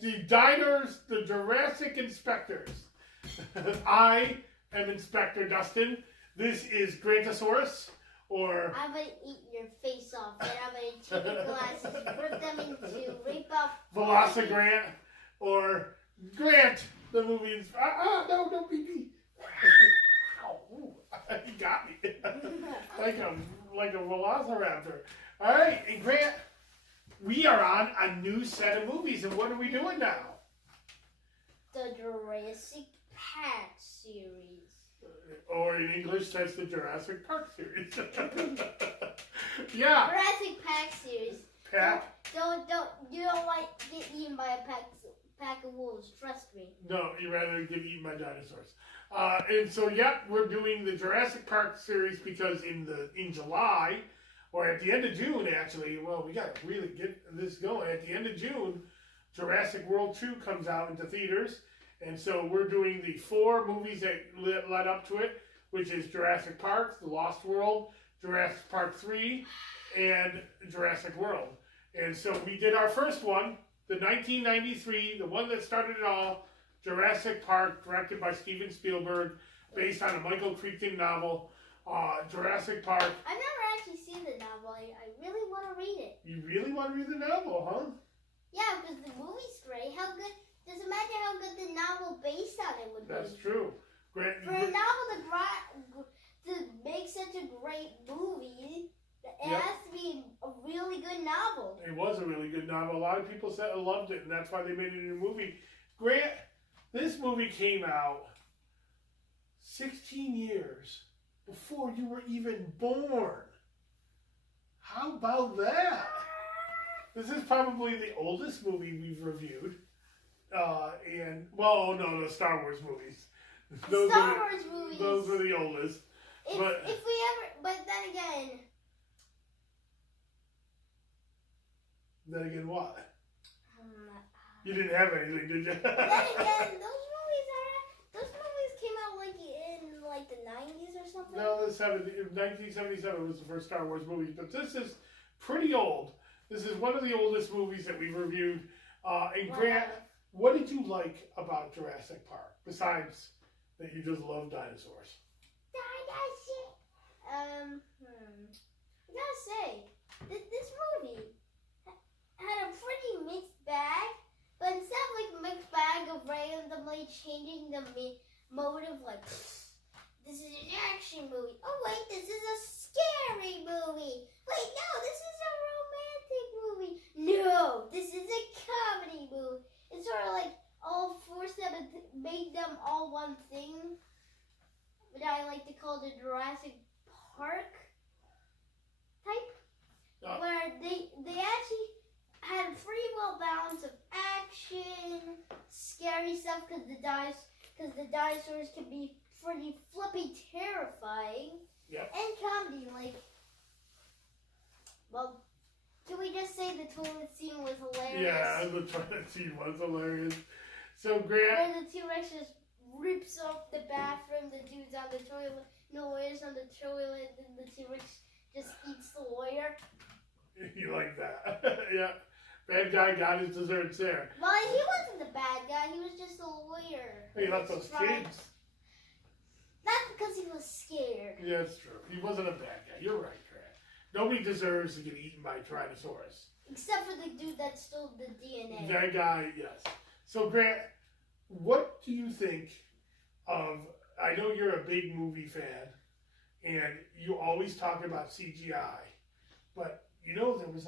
The diners, the Jurassic inspectors. I am Inspector Dustin. This is Grantosaurus, or... I'm going to eat your face off, and I'm going to take your glasses, rip them into, rape off... Velociraptor, or Grant, the movie... no, don't beat me. Ow, he got me. like a Velociraptor. All right, and Grant, we are on a new set of movies, and what are we doing now? The Jurassic Park series. Or in English, that's the Jurassic Park series. Yeah. Jurassic Park series. You don't want to get eaten by a pack of wolves, trust me. No, you'd rather get eaten by dinosaurs. And so, we're doing the Jurassic Park series because in July, or at the end of June, actually, well, we got to really get this going. At the end of June, Jurassic World 2 comes out into theaters. And so we're doing the 4 movies that led up to it, which is Jurassic Park, The Lost World, Jurassic Park 3, and Jurassic World. And so we did our first one, the 1993, the one that started it all, Jurassic Park, directed by Steven Spielberg, based on a Michael Crichton novel, Jurassic Park. I've never actually seen the novel. I really want to read it. You really want to read the novel, huh? Yeah, because the movie's great. How good... Just imagine how good the novel based on it would be. That's true. For a novel to make such a great movie, it has to be a really good novel. It was a really good novel. A lot of people loved it, and that's why they made it into a movie. Grant, this movie came out 16 years before you were even born. How about that? This is probably the oldest movie we've reviewed. The Star Wars movies. Star Wars movies. Those were the oldest. But then again. Then again, what? You didn't have anything, did you? Then again, those movies came out in the 90s or something. No, 1977 was the first Star Wars movie, but this is pretty old. This is one of the oldest movies that we've reviewed. And Grant, what did you like about Jurassic Park, besides that you just love dinosaurs? I gotta say, this movie had a pretty mixed bag, but instead of a mixed bag of randomly changing the motive, this is an action movie. Oh wait, this is a scary movie. Wait, no, this is a romantic movie. No, this is a comedy movie. It's sort of like all forced them and made them all one thing. What I like to call the Jurassic Park type, where they actually had a pretty well balance of action, scary stuff because the dinosaurs can be pretty flippy, terrifying, and comedy. Can we just say the toilet scene was hilarious? Yeah, the toilet scene was hilarious. So, Grant... Where the T-Rex just rips off the bathroom, the dude's on the toilet, no lawyer's on the toilet, and the T-Rex just eats the lawyer. You like that? Yeah. Bad guy got his desserts there. Well, he wasn't the bad guy, he was just a lawyer. He left those kids. That's because he was scared. Yeah, that's true. He wasn't a bad guy. You're right, Grant. Nobody deserves to get eaten by a Tyrannosaurus. Except for the dude that stole the DNA. That guy, yes. So, Grant, what do you think of... I know you're a big movie fan, and you always talk about CGI, but there was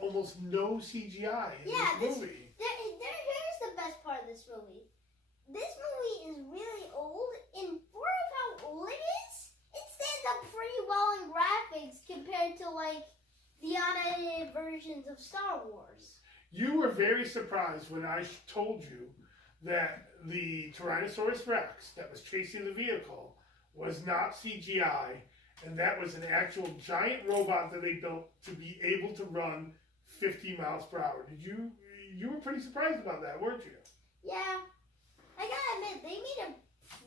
almost no CGI in this movie. Here's the best part of this movie. This movie is really old, and for how old it is, it stands up pretty well in graphics compared to the unedited versions of Star Wars. You were very surprised when I told you that the Tyrannosaurus Rex that was chasing the vehicle was not CGI, and that was an actual giant robot that they built to be able to run 50 miles per hour. You were pretty surprised about that, weren't you? Yeah. I gotta admit, they made a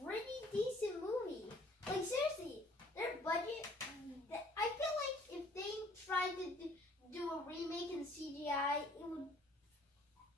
pretty decent movie. Seriously, their budget, I feel like if they tried to do a remake in CGI, it would,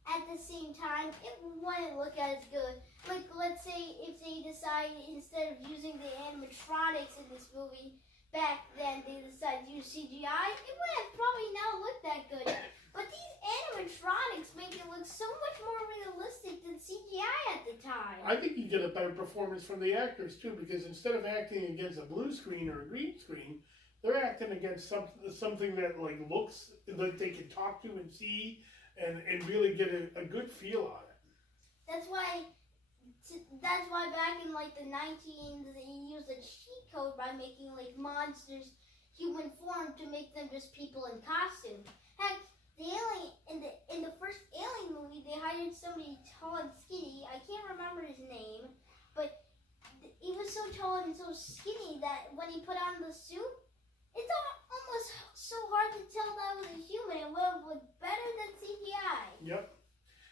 at the same time, it wouldn't look as good. Like, let's say if they decide instead of using the animatronics in this movie back then, they decide to use CGI, it would have probably not looked that good. But these animatronics make it look so much more realistic than CGI at the time. I think you get a better performance from the actors too, because instead of acting against a blue screen or a green screen, they're acting against something that like looks like they can talk to and see, and really get a good feel on it. That's why back in like the 19s they used a cheat code by making like monsters human form to make them just people in costume. Heck, the alien in the first Alien movie, they hired somebody tall and skinny. I can't remember his name, but he was so tall and so skinny that when he put on the suit, it's almost so hard to tell that was a human. It would have looked better than CGI. Yep.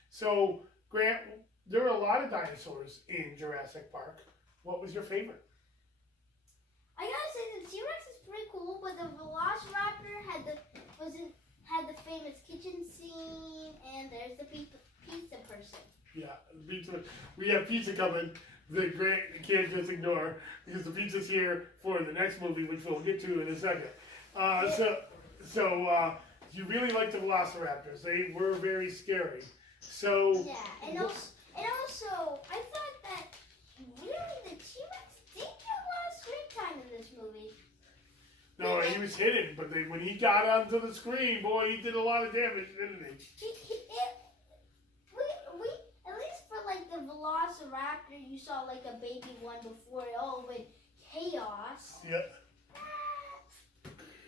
So, Grant, there are a lot of dinosaurs in Jurassic Park. What was your favorite? I gotta say the T-Rex is pretty cool, but the Velociraptor had the famous kitchen scene, and there's the pizza person. Yeah, pizza. We have pizza coming. The Grant can't just ignore, because the pizza's here for the next movie, which we'll get to in a second. So you really like the Velociraptors. They were very scary. So yeah, and also I thought that really the T-Rex did get a lot of screen time in this movie. no, he was hidden, but when he got onto the screen, boy, he did a lot of damage, didn't he? We at least for like the Velociraptor, you saw like a baby one before it all went chaos. Yep.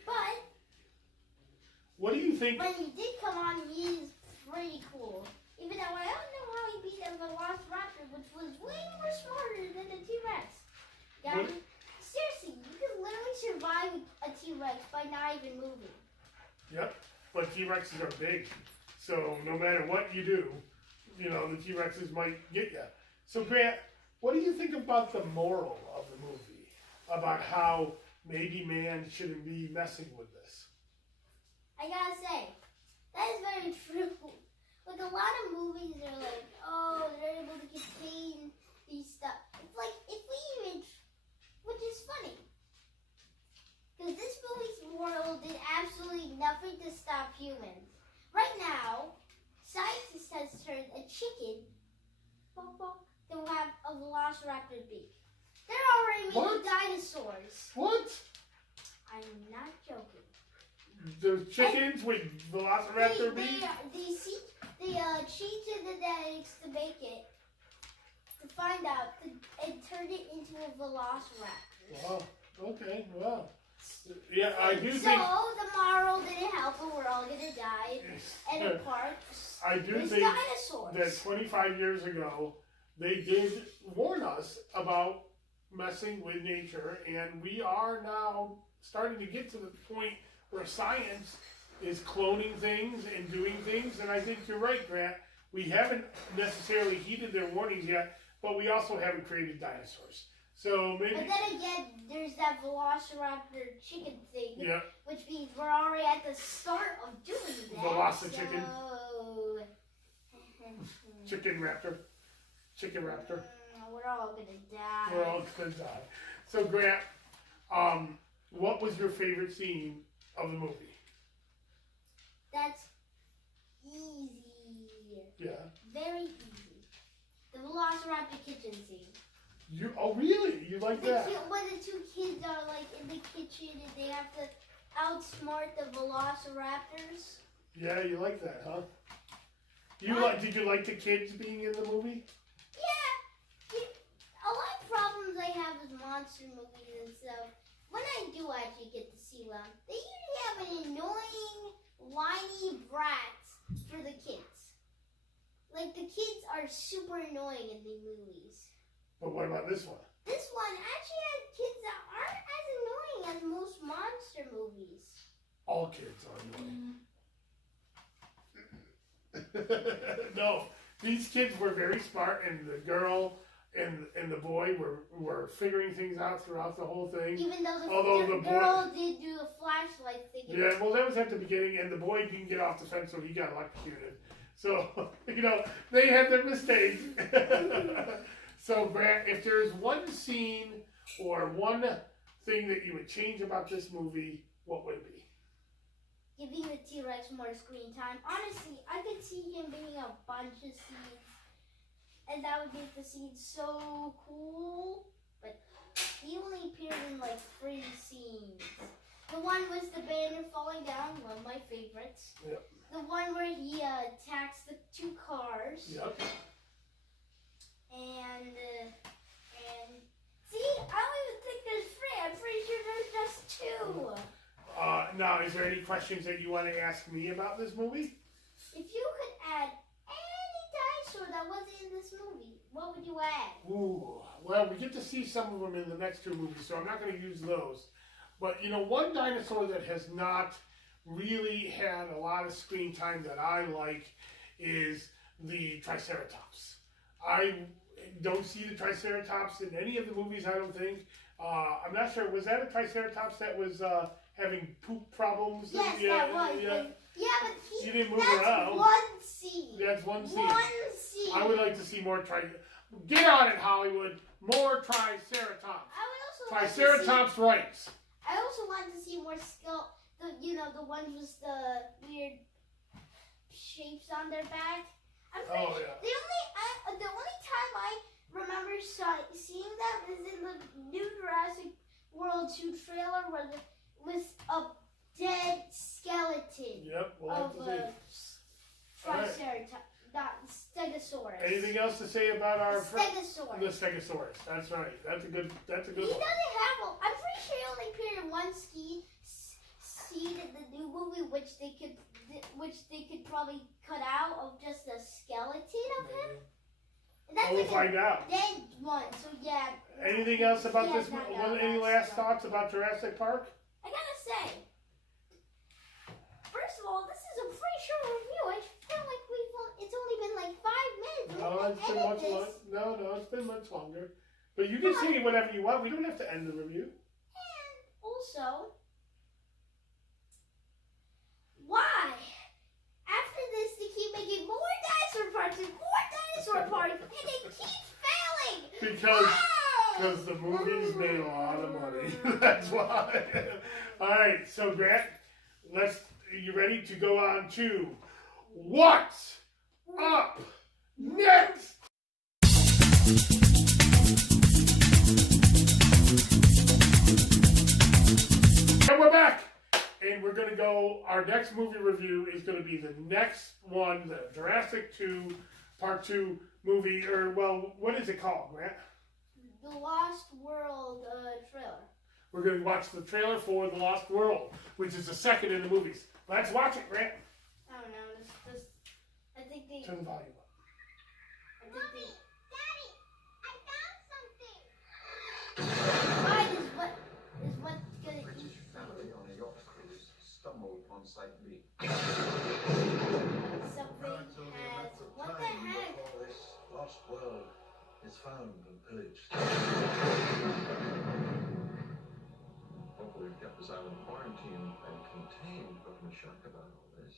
But What do you think? when he did come on, he is pretty cool. Even though I don't know how he beat a Velociraptor, which was way more smarter than a T-Rex. Yeah, What? seriously, you can literally survive a T-Rex by not even moving. Yep. But T-Rexes are big, so no matter what you do, the T-Rexes might get you. So Grant, what do you think about the moral of the movie? About how maybe man shouldn't be messing with this? I gotta say, that is very true. Like a lot of movies are like, oh, they're able to contain these stuff. It's like which is funny, because this movie's moral did absolutely nothing to stop humans. Right now, scientists has turned a chicken to have a velociraptor beak. They're already making dinosaurs. What? I'm not joking. The chickens with Velociraptor beaks? They changed the genetics to make it, to find out, and turned it into a velociraptor. Wow. Okay. Wow. Yeah, I do So think. the moral didn't help, and we're all gonna die in a park. I do There's think dinosaurs. that 25 years ago, they did warn us about messing with nature, and we are now starting to get to the point where science is cloning things and doing things, and I think you're right, Grant. We haven't necessarily heeded their warnings yet, but we also haven't created dinosaurs. So maybe. But then again, there's that velociraptor chicken thing, Yeah. which means we're already at the start of doing that. Velocichicken. So... Chicken raptor. We're all gonna die. We're all gonna die. So Grant, what was your favorite scene of the movie? That's easy. Yeah. Very easy. The Velociraptor kitchen scene. Oh really? You like that? When the two kids are like in the kitchen and they have to outsmart the Velociraptors. Yeah, you like that, huh? Did you like the kids being in the movie? Yeah. A lot of problems I have with monster movies and stuff. When I do actually get to see them, they usually have an annoying, whiny brats for the kids. Like, the kids are super annoying in the movies. But what about this one? This one actually has kids that aren't as annoying as most monster movies. All kids are annoying. No, these kids were very smart, and the girl and the boy were figuring things out throughout the whole thing. Even though Although the girl did do a flashlight thing. Yeah, well, that was at the beginning, and the boy didn't get off the fence, so he got electrocuted. So, they had their mistakes. So, Grant, if there's one scene or one thing that you would change about this movie, what would it be? Giving the T-Rex more screen time. Honestly, I could see him being a bunch of scenes, and that would make the scene so cool. But he only appeared in like 3 scenes. The one was the banner falling down, one of my favorites. Yep. The one where he attacks the 2 cars. Yep. And see, I don't even think there's 3. I'm pretty sure there's just 2. Now, is there any questions that you want to ask me about this movie? If you could add any dinosaur that wasn't in this movie, what would you add? Ooh, well, we get to see some of them in the next 2 movies, so I'm not going to use those. But, one dinosaur that has not really had a lot of screen time that I like is the Triceratops. I don't see the Triceratops in any of the movies, I don't think. I'm not sure, was that a Triceratops that was having poop problems? Yes, that was. But he didn't move that's around. one scene. That's one scene. One scene. I would like to see more Get on it, Hollywood. More Triceratops. I would also Triceratops rights. I also want to see more skill. The ones with the weird shapes on their back. I'm pretty sure the only time I remember seeing them is in the new Jurassic World 2 trailer where there was a dead skeleton Yep, we'll of have to see. Triceratops, not Stegosaurus. Anything else to say about our Stegosaurus? The Stegosaurus. That's right. That's a good He one. doesn't have one. I'm pretty sure he only appeared in one scene in the new movie, which they could probably cut out of just a skeleton of him. And that's We'll find out. Dead one. So yeah. Anything else about this? Not Any last thoughts about Jurassic Park? I gotta say, first of all, this is a pretty short review. I feel like it's only been like 5 minutes. No, it's been much longer. No, it's been much longer. But you can say whatever you want. We don't have to end the review. And also, why? After this, they keep making more dinosaur parks and more dinosaur parks, and they keep failing. Because the movies made a lot of money. That's why. All right, so Grant, you ready to go on to What's Up Next? And we're back. And we're going to go, our next movie review is going to be the next one, the Jurassic 2 Part 2 movie, or, well, what is it called, Grant? The Lost World trailer. We're going to watch the trailer for The Lost World, which is the second in the movies. Let's watch it, Grant. I don't know. I think they. Turn the volume up. Mommy, Daddy, I found something. Is what gonna eat? British family on a yacht cruise stumbled on St. Lee. Something has. What the heck? This lost world is found and pillaged. Hopefully we've kept this island quarantined and contained, but I'm shocked about all this.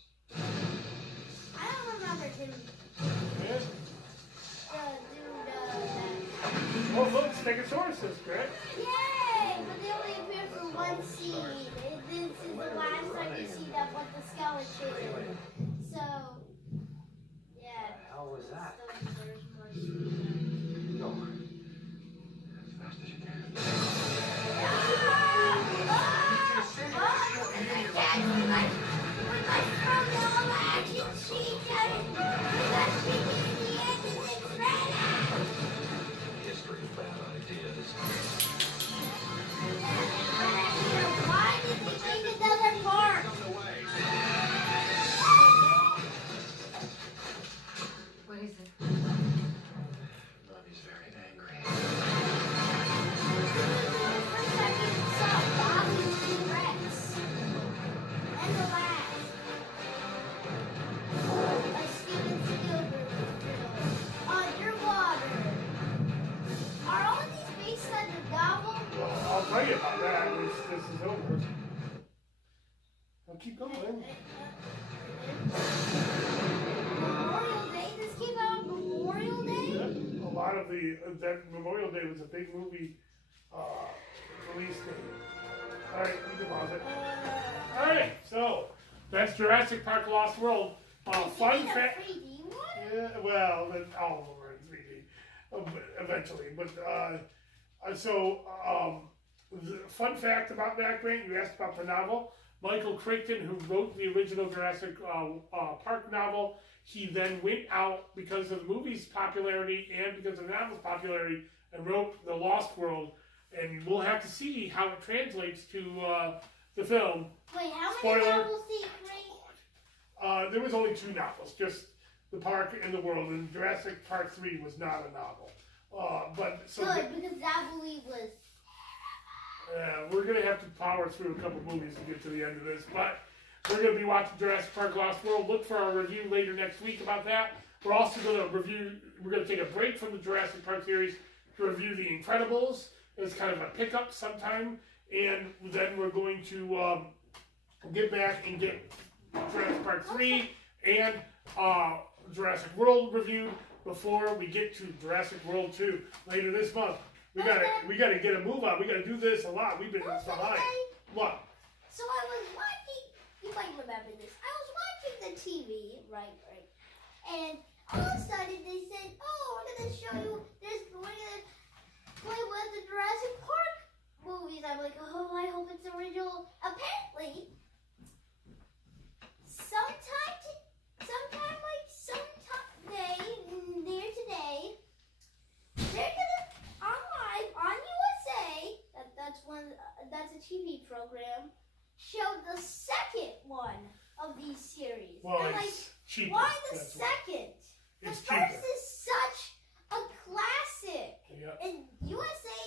I don't remember him. Yeah. That. Oh, look, Stegosaurus, Grant. Yay! But they only appear for one scene. This is the last time you see that with the skeleton. So, yeah. The hell was that? There's more scenes. Go. As fast as you can. History of bad ideas. Why did they make another park? What is it? Mommy's very angry. First time we saw Bobby's T-Rex. And the last. A Steven Spielberg film. Underwater. Are all of these based on the novel? Well, I'll tell you about that when this is over. I'll keep going. Oh, lot of that Memorial Day was a big movie release day. All right, you can pause it. All right, so that's Jurassic Park Lost World. Fun fact. 3D one? Yeah, well, all of them are in 3D eventually. But the fun fact about that, Grant, you asked about the novel. Michael Crichton, who wrote the original Jurassic Park novel, he then went out because of the movie's popularity and because of the novel's popularity and wrote The Lost World. And we'll have to see how it translates to the film. Wait, how Spoiler. many novels did he create? There was only 2 novels, just The Park and the World, and Jurassic Park 3 was not a novel. Good, because that movie was... We're going to have to power through a couple movies to get to the end of this, but we're going to be watching Jurassic Park Lost World. Look for our review later next week about that. We're also going to we're going to take a break from the Jurassic Park series to review The Incredibles as kind of a pickup sometime, and then we're going to get back and get Jurassic Park 3 and Jurassic World reviewed before we get to Jurassic World 2 later this month. We gotta get a move on. We gotta do this a lot. We've been behind. What? So I was watching, you might remember this, I was watching the TV, right, and all of a sudden they said, oh, we're gonna show you this, we're gonna play one of the Jurassic Park movies. I'm like, oh, I hope it's original. Apparently, sometime near today, they're gonna on live on USA. That's a TV program. Show the second one of these series. Well, I'm it's cheaper. why the That's second? The It's first cheaper. is such a classic. Yep. And USA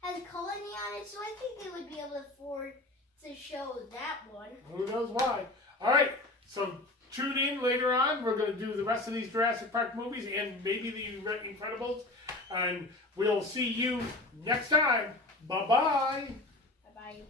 has colony on it, so I think they would be able to afford to show that one. Who knows why? All right. So tune in later on. We're going to do the rest of these Jurassic Park movies and maybe the Incredibles. And we'll see you next time. Bye-bye. Bye-bye.